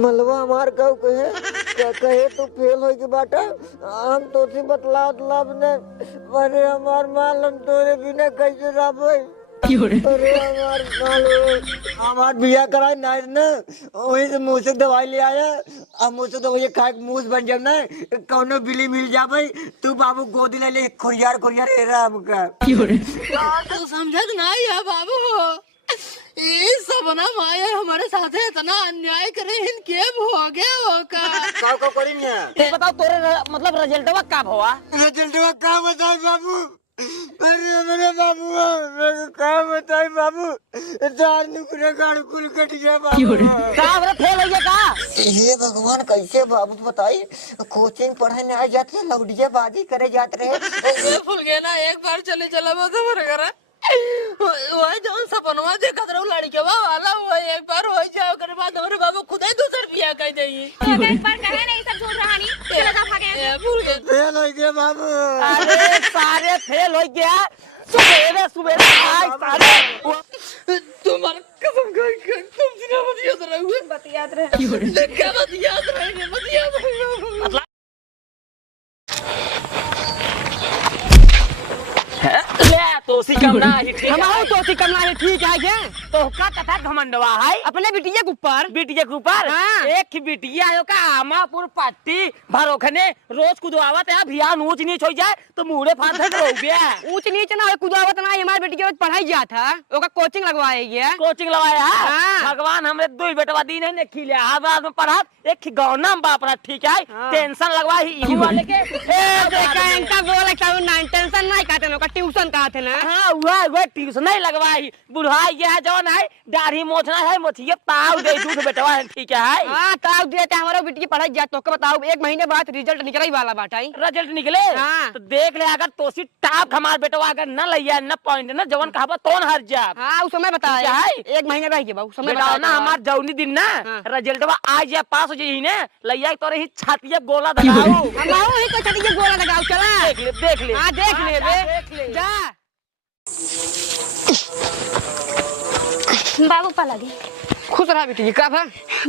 मलवा हमार कहो कहे तो फेल हो के बाटा हम तो से बतला ने अरे हमार माल हम तोरे बिना कैसे रहबे अरे हमार बिया कराए ना वही से मुँह से दवाई ले आया अब मुँह से दवाई खाए मुँह बन जाए ना कौनो बिली मिल जाए तू बाबू गोदी ले ले खुरियार एरा हमका तो समझत नहीं है बाबू ये सब ना माया हमारे साथ इतना अन्याय करे इनके भोगे का करी ना ते बताओ तोरे मतलब रिजल्टवा का भवा रिजल्टवा का बताए बाबू अरे मेरे बाबू मेरे का बताए बाबू चार नुकरे गाड़ कुल कट गया बाबू का हमरा फेल हो गया का हे भगवान कैसे बाबू बताई कोचिंग पढ़े नहीं जाते लौटिया बाजी करे जाते रहे भूल गए ना एक बार चले चला वो तो मर गया वही जो सपनवा देखा था लड़के वाला वो एक बार हो जाओ कर बाद हमारे बाबू खुद ही दूसर बिया कह देगी तो एक बार कहे नहीं सब छोड़ रहा नहीं चला जा भागे भूल गए फेल हो गया बाबू अरे सारे फेल हो गया सुबह आज सारे तुम्हारा कसम कर तुम जिना मत याद रहोगे मत याद रहे क्या मत याद रहे मतलब तोसी कमना है ठीक हमारो तोसी कमना है ठीक है क्या तो का तथा घमंडवा है अपने बिटिया के ऊपर हाँ। एक बिटिया है का आमापुर पट्टी भरोखने रोज कुदवावत है भियान ऊंच नीच हो जाए तो मुड़े फांस हो गया ऊंच नीच ना कुदवावत ना हमारे बेटी पढ़ाई जा था ओका कोचिंग लगवाया हाँ। भगवान हमरे दो बेटवा दिन है ने खिले आवाज में पढ़ा एक गौना में बाप रहा ठीक है हाँ। टेंशन लगवाई ई वाले के देखा इनका बोला कि टेंशन नहीं कहते ना ट्यूशन कहते ना हां वो ट्यूशन नहीं लगवाई बुढ़ाई गया जौन है दाढ़ी मोछना है मोछिए ताव दे दूध बेटवा है ठीक है हां ताव देते हमारा बेटी पढ़ाई जा तो के बताओ एक महीने बाद रिजल्ट निकलई वाला बाटाई रिजल्ट निकले हाँ। तो देख ले अगर तोसी टाप हमार बेटवा अगर न लइया न पॉइंट न जवन कहबा तोन हर जा हां उस समय बताया है एक महीने रह के बाबू समय बताओ ना हमार जौनी दिन ना रिजल्टवा आ जा पास हो जही ने लइया तोरे ही छातीए गोला दगाओ हमारो ही तो छातीए गोला दगाओ चला देख ले हां देख ले बे जा बाबू पा लगे खुश रहा बेटी का भा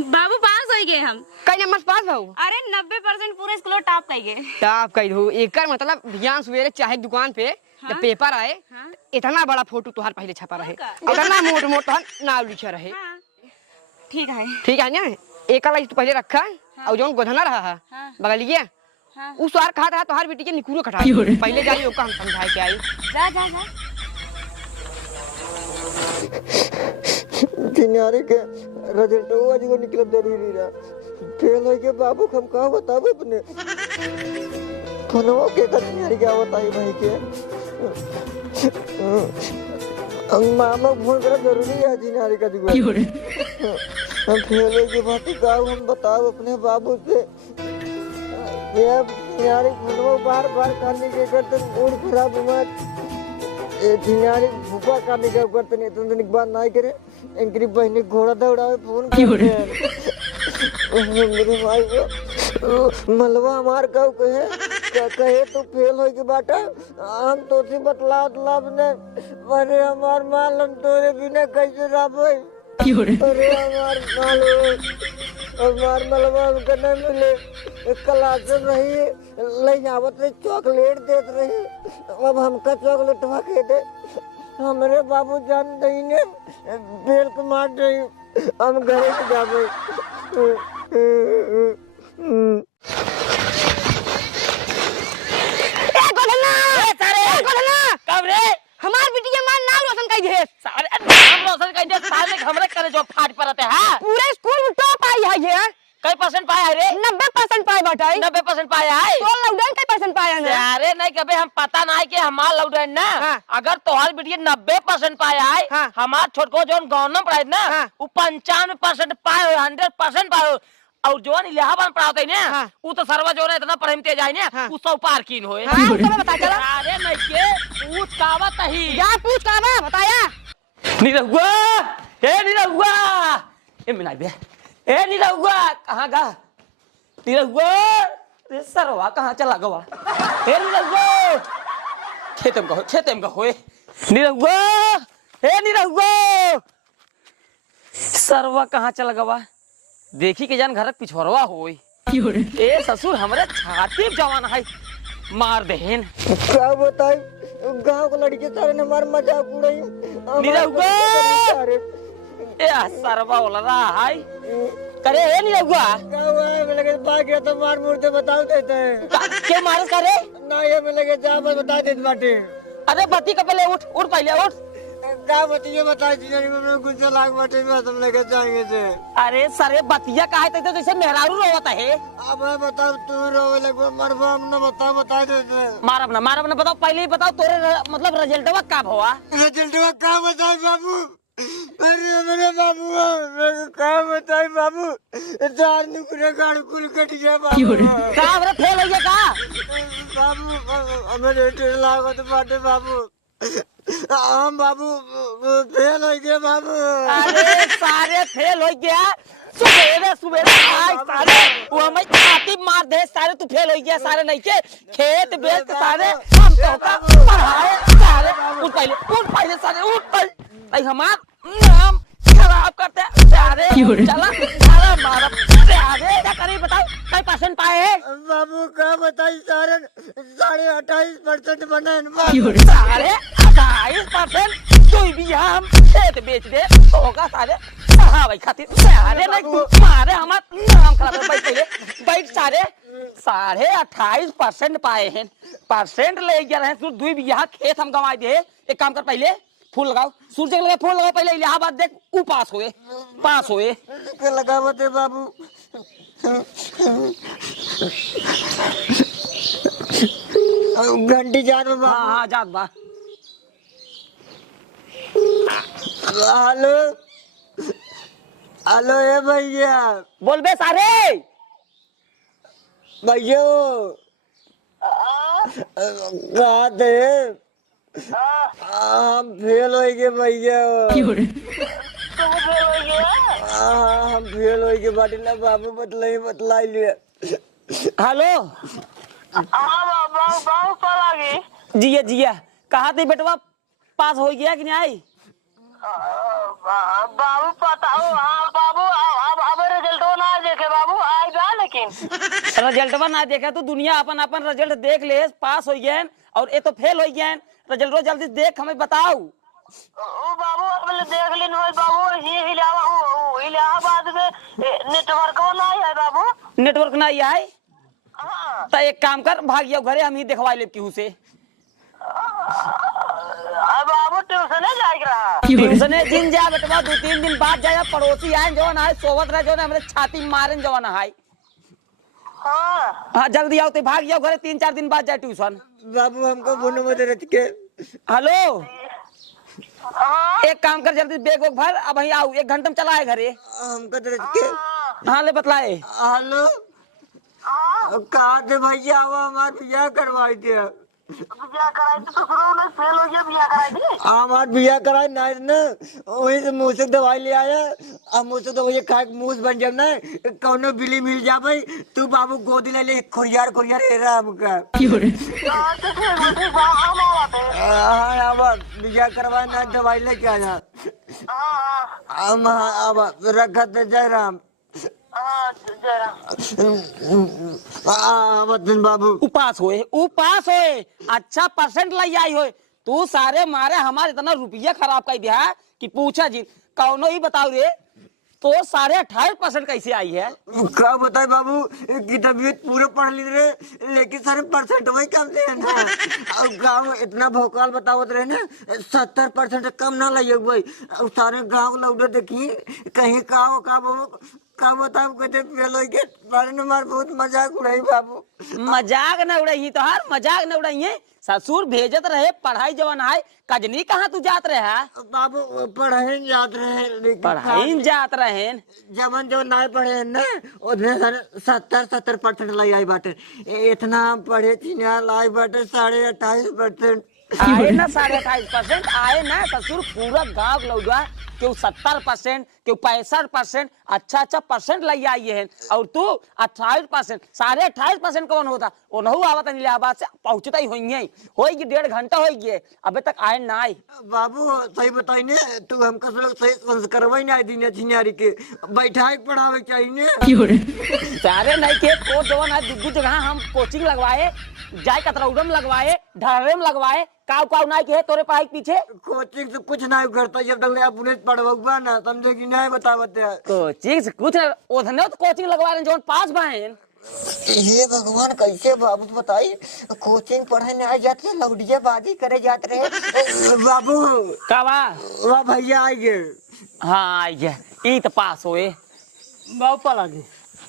बाबू पास हो गए हम कई नंबर पास हो अरे 90% पूरे स्कूल टॉप कर गए टॉप कर हो एकर मतलब ध्यान सवेरे चाहे दुकान पे हाँ? पेपर आए हाँ? इतना बड़ा फोटो तुहार पहले छपा रहे इतना मोट नाम लिखा रहे हाँ? ठीक है ना एक वाला तो पहले रखा और जो गोधना रहा है हाँ? बगलिए हाँ? उस बार कहा था तुहार बेटी के निकुरो कटा पहले जाइए ओका हम समझाए के आई जा किनारे के रिजल्ट वो आज को निकल जरूरी रहा फेल हो के बाबू हम का बताओ अपने फोनवा के किनारे क्या बताई भाई के मामा फोन करा जरूरी है किनारे का जुगाड़ हम फेल हो के बात का हम बताओ अपने बाबू से ये किनारे फोनवा बार करने के करते मूड खराब हुआ जिन्यारे भूपा करने का करते नहीं तो एक बार नहीं करे इनकी बहनी घोड़ा दौड़ावे फोन करते मेरे भाई को मलवा हमार कहे तो फेल हो के बाटा हम तो से बतला ने अरे हमार माल हम तोरे बिना कैसे रहबे अरे हमार मलवा हमका नहीं मिले क्लास में रही ले जावत रही चॉकलेट देत रही अब हमका चॉकलेट के दे हमारे बाबू जान नहीं ने बेल को मार रही हम घरे से जाबे कब रे हमार बिटिया मान नाम रोशन कई दे सारे नाम रोशन कई दे सारे हमरे करे जो फाट परते हां पूरे स्कूल में टॉप आई है ये कई परसेंट पाया है रे 90% पाए बटाई 90% पाया है तो लौडन कई परसेंट पाया है अरे नहीं कबे हम पता ना है कि हमार लौडन ना अगर तोहार बिटिया 90% पाया है हमार छोटको जोन गवर्नमेंट पढ़ाई ना वो 95% पाए 100% पाए और जोन इलाहाबाद पढ़ाते ना वो तो सर्वा जोन इतना पढ़े में तेज आई ना वो सब पार कीन होए हां तो बता चला अरे नहीं के पूछ कावत ही जा पूछ कावा बताया नहीं रहुआ ए नहीं रहुआ ए मिना बे ए नहीं रहुआ कहां गा नहीं रहुआ रे सरवा कहां चला गवा ए नहीं रहुआ खेतम का होए नहीं रहुआ ए नहीं रहुआ सरवा कहां चला गवा देखी के जान घर पिछोरवा होई ए ससुर हमरे छाती पे जवान है मार देहन क्या बताई गांव को लड़के सारे ने मार मजाक उड़ाई निरहुआ ए सरवा होला रहा है करे ए निरहुआ क्या हुआ है मैं लगे भाग गया तो मार मुर्दे बताओ देते हैं के मारस करे ना ये मैं लगे जा बता देते बाटे अरे बत्ती का पहले उठ उठ पहले उठ क्या बताइए बता दीजिए मैं गुस्सा लाग बाटे में तुम लेके जाएंगे थे अरे सरे बतिया का है तो जैसे मेहरारू रोता है अब मैं बताओ तू रोवे लगे मरबा हम न बता देते मारब ना बताओ पहले ही बताओ तोरे मतलब रिजल्टवा का भवा रिजल्ट में क्या बताए बाबू अरे मेरे बाबू मेरे क्या बताए बाबू चार नुकड़े गाड़ कुल कट गया बाबू का हमरे फेल हो गया का बाबू मेरे टेढ़ लागो तो बाटे बाबू हम बाबू फेल हो गए बाबू अरे सारे फेल हो गया सुबेरे आई सारे वो हमें छाती मार दे सारे तू फेल हो गया सारे नहीं के खेत बेच के सारे हम तो का पढ़ाए सारे उठ पहले सारे उठ पहले भाई हमार नाम खराब करते सारे चला सारा मारा सारे क्या करी बताओ कई परसेंट पाए हैं बाबू क्या बताई सारे 28% बने सारे 28% तू भी हम खेत बेच दे होगा सारे हाँ भाई खातिर सारे नहीं मारे हमार नाम खराब है भाई पहले बैठ सारे 28% पाए हैं परसेंट ले गया रहे तू दुई बिया खेत हम गंवा दे एक काम कर पहले फूल लगाओ सूरज लगा फूल लगाओ पहले इलाहाबाद देख ऊ पास होए लगावते बाबू घंटी जात में हाँ जात बा हेलो हेलो ए भैया बोल बे सारे भैया कहा थे हम फेल हो गए भैया हम फेल हो गए बाटी ना बाबू बतलाई लिया हेलो जिया कहा थी बेटवा पास हो गया कि नहीं आई बाबू बताओ हाँ बाबू अब रिजल्ट ना देखे बाबू आएगा लेकिन रिजल्टवा ना देखा तो दुनिया अपन रिजल्ट देख ले पास हो गए और ये तो फेल हो गए रिजल्ट जल्दी देख हमें बताओ ओ बाबू अब देख लेन हो बाबू ये इलाहाबाद में नेटवर्क ना है बाबू नेटवर्क ना है हाँ तो एक काम कर भाग जाओ घरे हम ही दिखवा ले केहू से बाबू ट्यूशन जाएगा ट्यूशन जिन जा बेटवा 2-3 दिन बाद जाए पड़ोसी आए जो ना सोवत रहे जो ना हमरे छाती मारे जो ना है हाँ जल्दी आओ तो भाग जाओ घरे 3-4 दिन बाद जाए ट्यूशन बाबू हमको बोनो मत रख के हेलो एक काम कर जल्दी बैग वैग भर अब અહીં आओ 1 घंटे में चला है घरे हमको रख के हाँ ले बतलाए हेलो कहा थे भैया आवा हमारे बिया करवाई थे बिया कराई तो शुरू में फेल हो गया बिया कराई थी हमार बिया कराई ना वही से मुँह से दवाई ले आया अब मुँह से दवाई खा के मुँह बन जाए ना कौनो बिली मिल जा भाई तू बाबू गोदी ले खुरियार ए रहा हमका हाँ अब बिया करवा ना दवाई लेके आया हम अब रखा थे जयराम बाबू उपास होए अच्छा परसेंट लाई आई होए तू सारे मारे हमारे इतना रुपया खराब कर दिया कि पूछा जी कौनो ही बताओ रे तो सारे 28% कैसे आई है क्या बताए बाबू की तबीयत पूरे पढ़ ली रहे लेकिन सारे परसेंट वही कम थे ना और गाँव इतना भोकाल बतावत रहे ना 70% कम ना लाइए भाई और सारे गाँव लौटे देखी कहीं का बताओ कहते फेल के बारे में मार बहुत मजाक उड़ाई बाबू मजाक न उड़ाई तो हर मजाक न उड़ाई ससुर भेजत रहे पढ़ाई जवान है कजनी कहाँ तू जात रहे बाबू पढ़ाई जात रहे पढ़ाई जात रहे जवन जो नहीं पढ़े हैं ना उतने सारे 70% लाई आई बाटे इतना पढ़े थी ना लाई बाटे 28.5% आए ना 28.5%, आए ना ससुर पूरा गांव लौटा क्यों 70%, क्यों 65%, अच्छा परसेंट लग आई है। और तू 28%, 28.5% कौन होता वो नहीं आवत इलाहाबाद से पहुंचता ही होगी 1.5 घंटा हो गए अबे तक आए ना आई। बाबू सही बताई ने तू हमको लोग सही संस्कारवाई ना दिन छिनारी के बैठाए पढ़ावे चाहिए सारे नहीं के को जवान आज दुगु जगह हम कोचिंग लगवाए, जाय कतरौडम लगवाए, ढारेम लगवाए, काव नहीं के तोरे पढ़ाई पीछे कोचिंग से कुछ नहीं करता जब तक पुलिस पढ़वा ना समझे कि नहीं बतावते कोचिंग से कुछ ओधने तो कोचिंग लगवा रहे जोन पास बहन। ये भगवान कैसे बाबू बताई कोचिंग पढ़े नहीं जाते लौडिया बाजी करे जाते रहे बाबू कावा वाह भैया आई गए। हाँ आई गया ई तो पास होए बाबू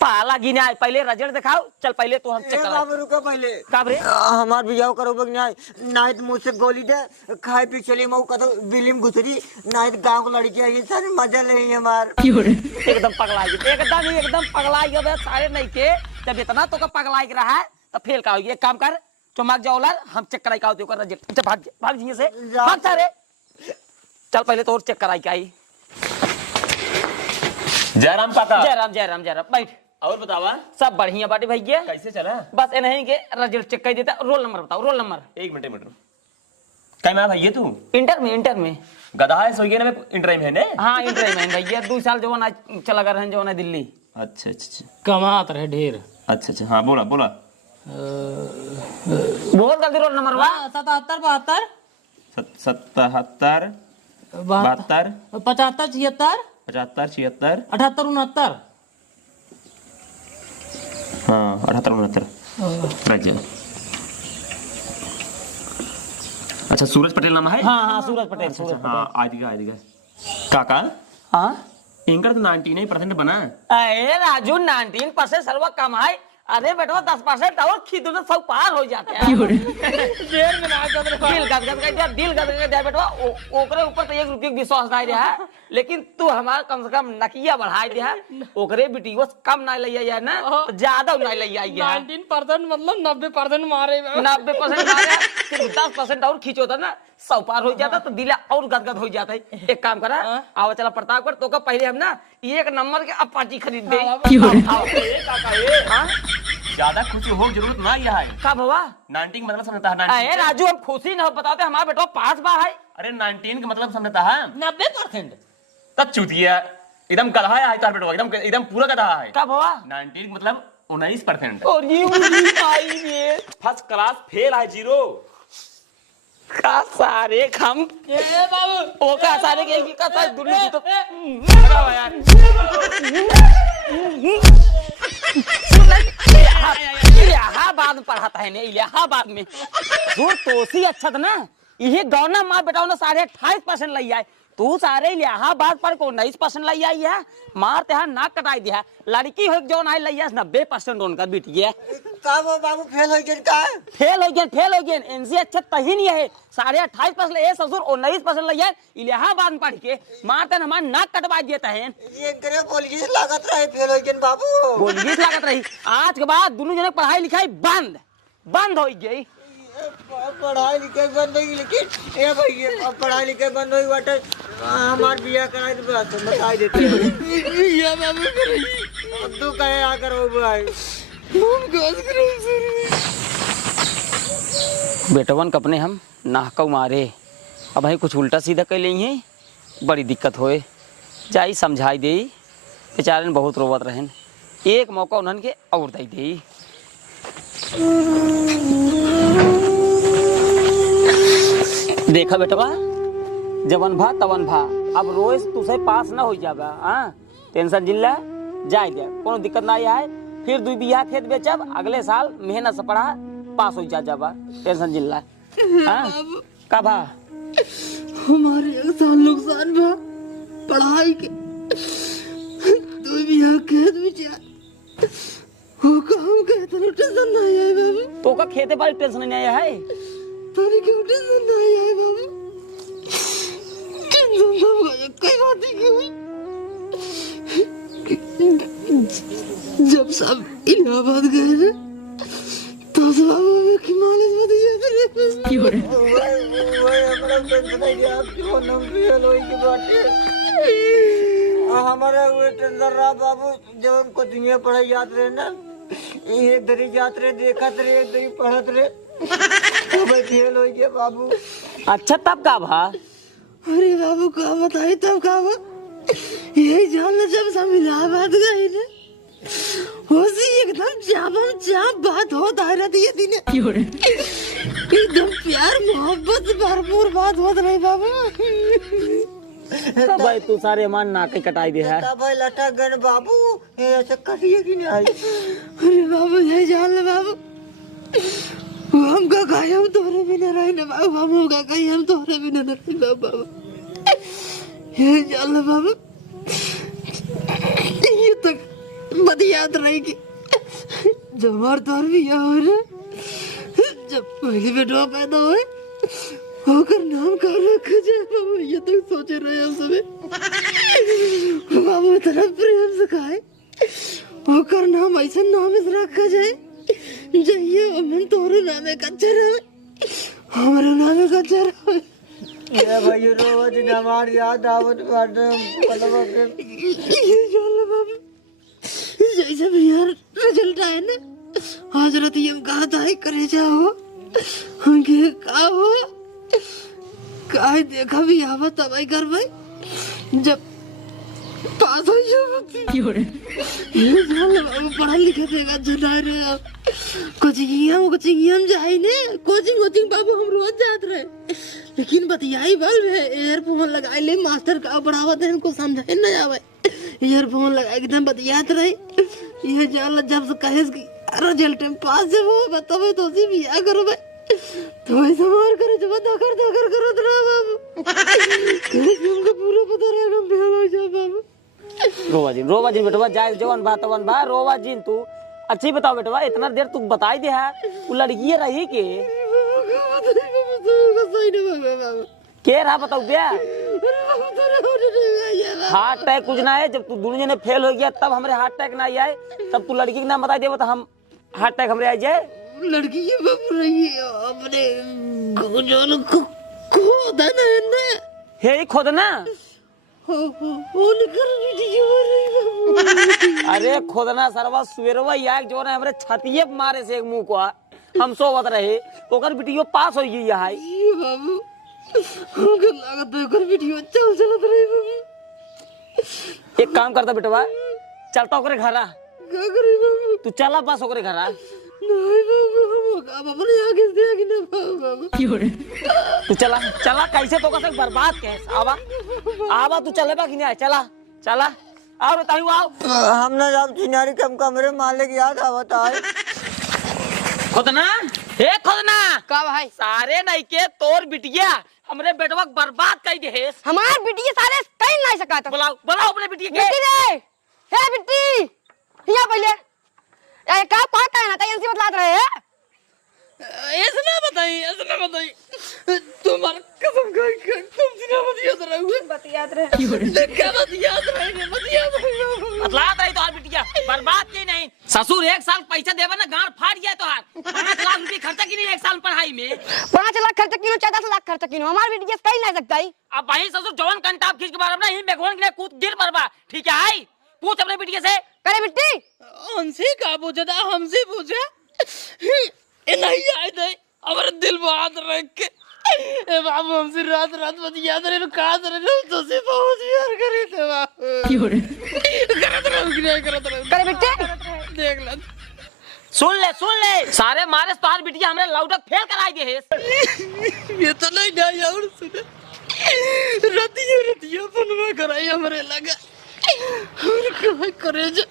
पाला गिने आए पहले रिजल्ट दिखाओ चल पहले तो हम चेक करा बाबू रुको पहले काबरे हमार बियाह करोगे नहीं नाइट मुझसे गोली दे खाए पी चली मऊ का तो बिलिम घुसरी नाइट गांव को लड़की आई सर मजा ले हमार एकदम पगला गई एकदम पगला गया सारे नहीं के जब इतना तो का पगला रहा है तो फेल का होगी। एक काम कर चमक जाओ हम चेक कराई का होती रिजल्ट भाग जी से भाग सारे चल पहले तो और चेक कराई के आई। जयराम काका। जयराम बैठ और बतावा सब बढ़िया बाटे भैया कैसे चला? बस नहीं के रिजल्ट चेक कर देता। रोल नंबर बताओ रोल नंबर। एक मिनट क्या मैं भैया तू इंटर में गधा है सोइए ना इंटर में है ने। हाँ इंटर में भैया 2 साल जो ना चला कर जो ना दिल्ली। अच्छा कमात रहे ढेर। अच्छा हाँ बोला बहुत जल्दी रोल नंबर 77 77 72 75 76 75 76 78 69 हाँ 78 69 अच्छा सूरज पटेल नाम है। हाँ सूरज पटेल हाँ आज गया काका। हाँ इनका तो 99% बना। अरे राजू 19% सर्व कम है। अरे बेटा 10% और खींच दो सब पार हो जाते हैं। देर में ना दिल गदगद बेटा ओकरे ऊपर तो 1 रुपये विश्वास नहीं रहा है लेकिन तू हमारा कम से कम नकिया बढ़ा दिया ओकरे बेटी कम नहीं लिया ना तो ज्यादा नहीं लिया 19% मतलब 90% मारे 90% मारे सिर्फ 10% और खींचो था ना 100 पार हो जाता तो दिल और गदगद हो जाता है। एक काम करा आओ चला प्रतापगढ़ तो का पहले हम ना 1 नंबर के अपाची खरीद दे। ज्यादा खुशी हो जरूरत ना यह है का भवा 19 मतलब समझता है। अरे राजू हम खुशी न हो बताते हमारा बेटा पास बा है। अरे 19 का मतलब समझता है 90% तब चूतिया एकदम गधा है तार बेटवा एकदम पूरा गधा है। का भवा 19 मतलब 19%। और ये फर्स्ट क्लास फेल है 0 का सारे हम ए बाबू ओ का सारे के का सारे दुनिया तो यार इलाहाबाद में पढ़ाता है ने इलाहाबाद में दूर तो सी अच्छा था ना ये गौना माँ बेटा ना 28% लई आए तू सारे इलाहाबाद पर को 19% लई आई है मार ते नाक कटाई दिया लड़की हो जो ना लई 90% उनका बेटी है। का वो बाबू फेल हो गए का फेल हो गए इनसे अच्छा तही नहीं है 28% ए ससुर 19% लई है इलाहाबाद में पढ़ के मारते हमारा नाक कटवा देता है। ये करे बोलिए लागत रहे फेल हो गए बाबू बोलिए लागत रही आज के बाद दोनों जने पढ़ाई लिखाई बंद हो गई। पढ़ाई लिखाई बंद होगी लेकिन ए भैया पढ़ाई लिखाई बंद होगी बाटे हमार बियाह कराए तो बता देते ये बाबू करेगी तू कहे आकर हो भाई हम गाज करे बेटवन कपने हम नाहकौ मारे अब भाई कुछ उल्टा सीधा कर ली है बड़ी दिक्कत होए जाई समझाई दे बेचारे बहुत रोवत रहन एक मौका उन्हन के और दई दे। देखा बेटवा जवन भा तवन भा अब रोज तुसे पास ना हो जाबा। हाँ टेंशन जिल्ला जाए दे कोनो दिक्कत ना है फिर 2 बीघा खेत बेचब अगले साल मेहनत से पढ़ा पास हो जाबा टेंशन जिल्ला। हाँ का भा हमारे 1 साल नुकसान बा पढ़ाई के 2 बीघा खेत बेचा हो काम के तो टेंशन नहीं है बाबू तो का खेते बाड़ी टेंशन नहीं आया है तारी क्यों टेंशन नहीं है बाबू टेंशन सब कई बात की जब सब इलाहाबाद गए थे तो सब की मालिश बदी है मतलब टेंशन है कि आपकी वो नाम फेल होई के बाटे हमारे हुए टेंशन रहा बाबू जब हम कोचिंग में पढ़ाई जाते रहे ना एक दरी जाते रहे देखत रहे एक दरी पढ़त रहे तो भाई फेल हो गया बाबू। अच्छा तब का भा? अरे बाबू का बताई तब का यही जान ले जब सब इलाहाबाद गए ना उसी एकदम जाम जाम बात होता रहती है दिन एकदम प्यार मोहब्बत भरपूर बात होत रही बाबू। भाई तू सारे मान नाके कटाई दे है भाई लटा गन बाबू ऐसे कटिए कि नहीं आई। अरे बाबू यही जान ले बाबू हम का कहीं हम तोरे बिना रहे ना बाबू हम का कहीं हम तोरे बिना न रहे बाबू यही जान ले बाबू। ये तक मत याद रहेगी जब हमार तोर भी हो ना जब पहली बेटवा पैदा हुए होकर नाम का रखा जाए बाबू ये तक सोचे रहे हम सब बाबू इतना प्रेम से खाए होकर नाम ऐसा नाम से रखा जाए जइए अमन तोरो नामे कच्चा रहे हमारे नामे कच्चा रहे। ये भाई रोज दिन हमार याद आवत बाटे मतलब ये चलो बाबू जैसे भी यार रिजल्ट आया ना आज रात ये हम कहा था करे जाओ हम के का हो काहे देखा भी आवा तब आई कर भाई जब पास हो जाओ ये चलो बाबू पढ़ा लिखा देगा जुड़ा रहे कोचिंग जाए ने कोचिंग बाबू हम रोज जाते रहे लेकिन बतियाई बल एयरफोन लगाए ले मास्टर का बढ़ावा दे इनको समझाए न आवे ईयरफोन लगा के एकदम बतियात रहे ये जाल जब से कहे कि रिजल्ट में पास जब हो बतावे तो सी भी आ करो भाई तो ऐसा मार करे जब धकर करो तो बाबू तुमको पूरा पता रहेगा हम बेहाल हो जा बाबू। रोवा जी बेटवा जाए जवन बा रोवा जी तू अच्छी बताओ बेटवा इतना देर तू बताई दे है वो लड़की रही के के रहा बताओ क्या हार्ट अटैक कुछ ना है जब तू दोनों जने फेल हो गया तब हमारे हार्ट अटैक ना आए तब तू लड़की का नाम बता दे तो हम हार्ट अटैक हमारे आ जाए। लड़की ये बाबू रही है अपने जो खोदा ना हे खोदना हो निकल रही अरे खोदना सरवा सुवेरवा यार जो ना हमारे छतिये मारे से एक मुंह को हम सोवत रहे ओकर वीडियो पास हो गई है ये बाबू हमको लागत है ओकर वीडियो चलत रही बाबू। एक काम करता बेटवा चलता ओकरे घरा क्या करे बाबू तू चला बस ओकरे घरा नहीं बाबू हम अपने आगे से देख ना बाबू तू चला कैसे तो कैसे बर्बाद कैसे आवा तू चले बा कि नहीं चला आओ बताइयो आओ हमने जब चिनारी कम कमरे मालिक याद आवत है खोदना हे खोदना का भाई सारे नहीं के तोर बिटिया हमरे बेटवा बर्बाद कर दे है हमार बिटिया सारे कहीं नहीं सका था बुलाओ अपने बिटिया के बिट्टी रे हे बिट्टी यहाँ पहले ये का पाता है ना तैयार से बतलात रहे हैं ऐसा ना बताई तुम्हारा कसम खा के तुम जिना बतियात रहे क्या बतियात रहे बतलात रही तो बिटिया बर्बाद की नहीं ससुर एक साल पैसा देवा ना गांड फाड़ गया तो 5 लाख रुपए खर्चा की नहीं एक साल पढ़ाई में 5 लाख खर्च किनो 10 लाख खर्च किनो हमार बिटिया कहीं नहीं सकता है। अब भाई ससुर जवान कंटाप खींच के बारे में ही बेगवान के कूद गिर पड़बा ठीक है आई पूछ अपने बिटिया से करे बिट्टी हमसे का पूछा था हमसे पूछा ए नहीं आए थे हमारे दिल में हाथ रख के ए बाबू हमसे रात बतियात रहे कात रहे तो से बहुत प्यार करे थे बाबू करत रहो करे बिट्टी देख ले सुन ले सारे मारे तोहार बिटिया हमरे लौटक फेल कराई दे है ये तो नहीं और सुने रतिया बनवा कराई हमरे लगा और क्या करे जो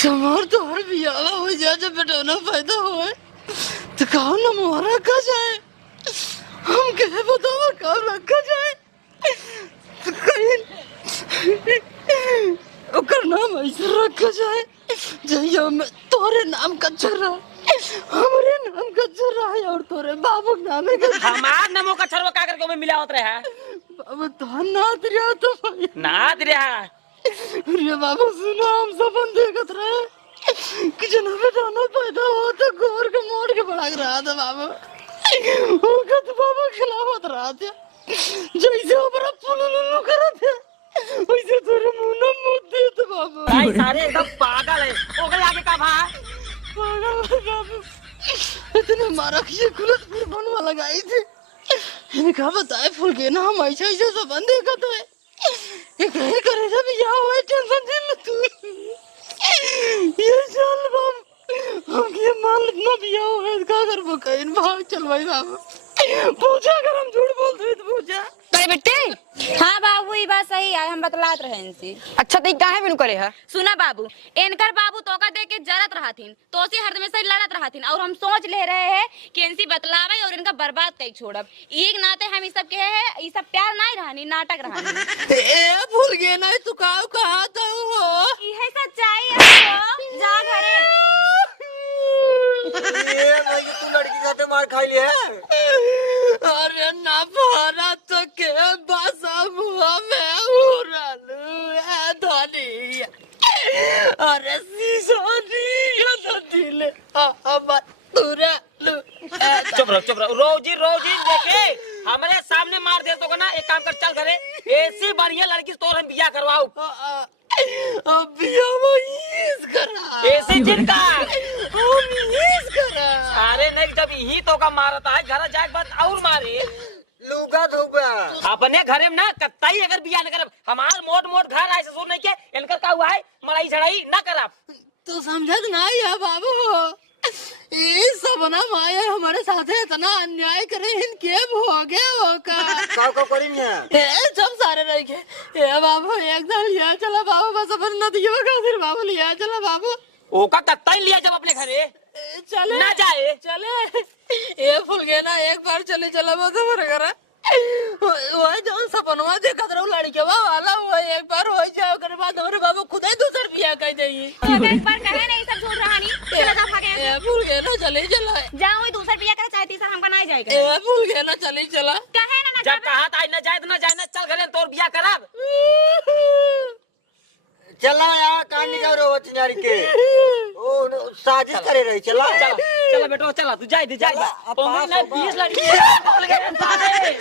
समार तो हर बियाह हो जाए जब बेटा ना फायदा होए तो कहो ना मोहरा का जाए हम कहे बताओ कहाँ रखा जाए तो कहीं ओकर नाम ऐसे रखा जाए जइयो में तोरे नाम का छरा हमरे नाम का छरा है और तोरे बाबू नाम का हमार नामों का छरवा का करके में मिलावत रहे है बाबू तो नात रिया तो भाई नात रहा अरे बाबू सुनो हम सब देखत रहे कि जना बेटा ना पैदा हुआ तो गोर के मोड़ के बड़ा रहा था बाबू वो तो बाबू खिलावत रहा था जैसे हमारा फुलुलु करत है वैसे तोरे मुंह ना मुंह दे तो बाबू भाई सारे एकदम पागल है ओके आगे का भा पागल है बाबू इतने मारा कि ये कुलत फिर बनवा लगाई थी इनका बताए फूल के ना हम ऐसा ऐसा सब देखा तो है ये कहीं करे सब यहाँ हुए टेंशन दिल तू ये चल बाबू हम ये माल इतना भी यहाँ हुए क्या कर बकाइन भाग चल भाई बाबू पूछा अगर हम झूठ बोलते तो पूछा करे बेटी हाँ बाबू ये बात सही है हम बतलात रहे इनसे अच्छा तो काहे बिनु करे है सुना बाबू इनकर बाबू तोका दे के जरत रहथिन तो से हरदम से लड़त रहथिन और हम सोच ले रहे हैं कि इनसे बतलावे और इनका बर्बाद कई छोड़ब एक नाते हम इस सब के है ये सब प्यार नहीं रहनी नाटक रहनी ए भूल गए ना तू कहा था हो ये सच्चाई है जा घरे ये भाई तू लड़की साथे मार खाई लिया अरे ना भारा तो के बासा मुआ में उड़ालू है धनी अरे सीसोनी ये तो दिल हम तुरलू चुप रहो रोजी देखे हमारे सामने मार दे तो ना एक काम कर चल करे ऐसी बढ़िया लड़की से तोर हम बियाह करवाओ अभी हम इस करा ऐसी जिनका हम इस करा अरे नहीं जब ही तो का मारता है घर जाए बाद और मारे लूगा धोगा अपने घरे में ना कत्ताई अगर बियाह न करब हमार मोट घर ऐसे सुन नहीं के इनकर का हुआ है मड़ाई झड़ाई ना करब तो समझत ना या बाबू ये सब ना माया हमारे साथ इतना अन्याय करे इनके भोगे हो का करी ने सब सारे रह गए ए बाबू एकदम लिया चला बाबू बस अपन नदियों का फिर बाबू लिया चला बाबू ओका कत्ताई लिया जब अपने घरे चले ना जाए चले ये फूल गया ना एक बार चले चला वो तो मेरे घर वही जो सपनवा देखा था लड़के वाला वो एक बार हो जाओ करे बाद हमारे बाबू खुद ही दूसर बिया कह जाइए एक बार कहे नहीं सब झूठ रहा नहीं चला जा भागे ए भूल गया ना चले चला जाओ वही दूसरा बिया करे चाहे तीसरा हमका नहीं जाएगा ए भूल गया ना चले चला कहे ना जब कहा था न जाए तो न जाए ना चल घरे तोर बियाह करब चला यार कहानी जा रहे हो चिनारी के ओ साजिश करे रही चला चला बेटो चला तू जाए दे जाए चला, अब तो मैं पास ना होगा। 20 लड़की बोल गए सारे